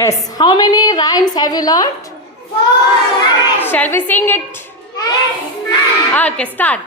Yes. How many rhymes have you learned? 4 rhymes. Shall we sing it? Yes, ma'am. Okay, start.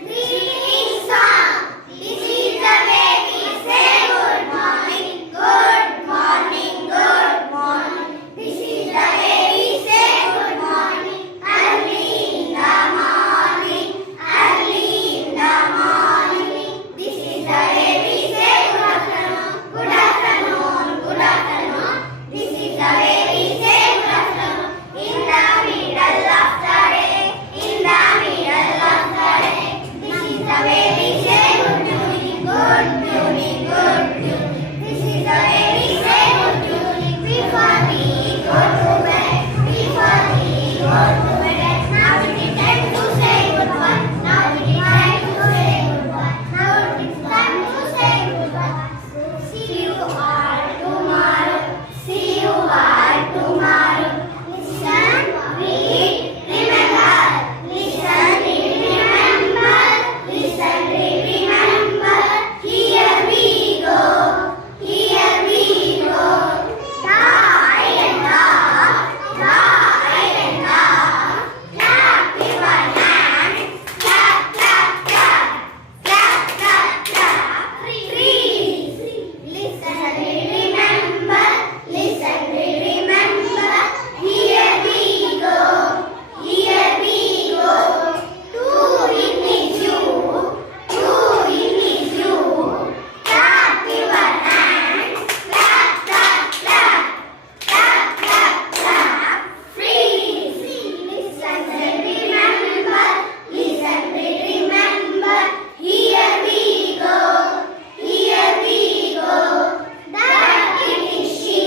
Greeting song. This is the way we say good morning. Good morning. Good morning. This is the way we say good morning. Early in the morning. Early in the morning. This is the way we say good afternoon. Good afternoon. Good afternoon. This is the way we say good afternoon. In the middle of the day. In the middle of the day. This is the way we say good morning. Good morning. Good morning. This is the way we say good morning. Before we go to bed. Before we go to bed. Now it is time to say goodbye. Now it is time to say goodbye. Now it is time to say goodbye. See you all tomorrow. See you all tomorrow. Listen, read, remember. Listen, read, remember. Listen, read, remember. Here we go. Here we go. Da and da. Da and da. Clap your hands. Clap, clap, clap. Clap, clap, clap. Freeze. Listen, read, remember. Listen, read, remember. Here we go. Here we go. Two in is you. Two in is you. Clap your hands. Clap, clap, clap. Clap, clap, clap. Freeze. Listen, read, remember. Listen, read, remember. Here we go. Here we go. That it is she.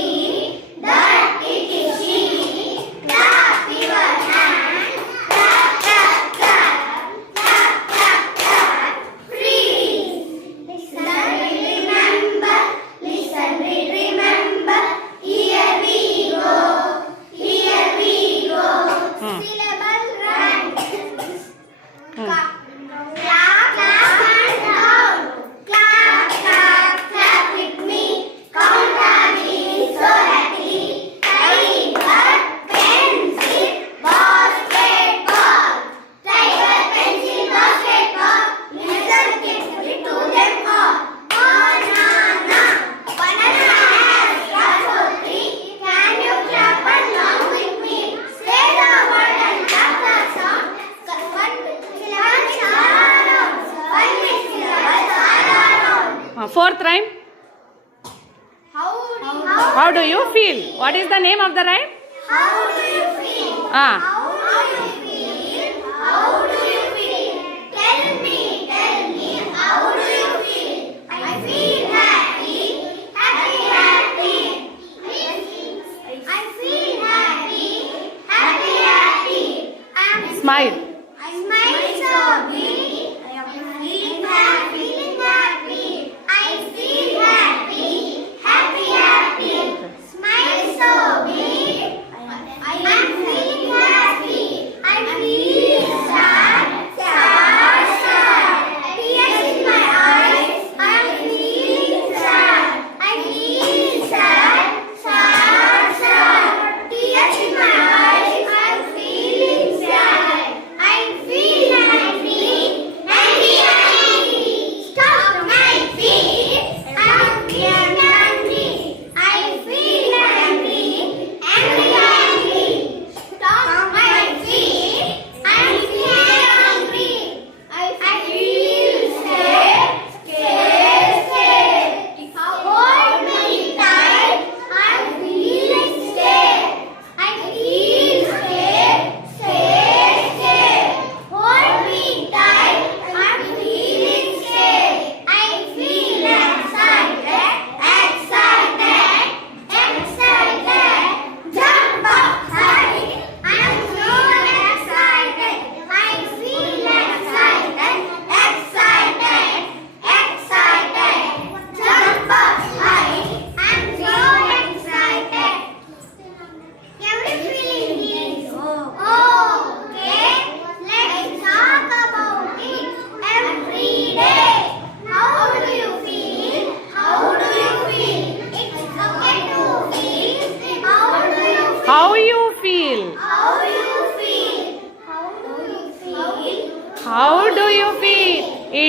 That it is she. Clap your hands. Clap, clap, clap. Clap, clap, clap. Freeze. Listen, read, remember. Listen, read, remember. Here we go. Here we go. Syllable rhyme. Clap, clap, hands down. Clap, clap, clap with me. Count on me so happy. Tiger, pencil, basketball. Tiger, pencil, basketball. Listen carefully to them all. Banana. Banana has clap for 3. Can you clap along with me? Say the word and clap the song. One syllable all around. One syllable all around. Fourth rhyme. How do you feel? What is the name of the rhyme? How do you feel? Ah. How do you feel? How do you feel? Tell me, how do you feel? I feel happy, happy, happy. I feel happy, happy, happy. Smile. I smile so big. I am feeling happy, happy. I feel happy, happy, happy. Smile so big. I am feeling happy. I feel sad.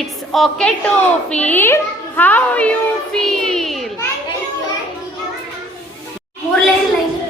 It's okay to feel how you feel. More lines.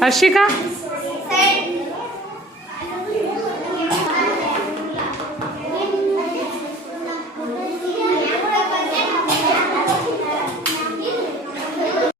Harshika? Say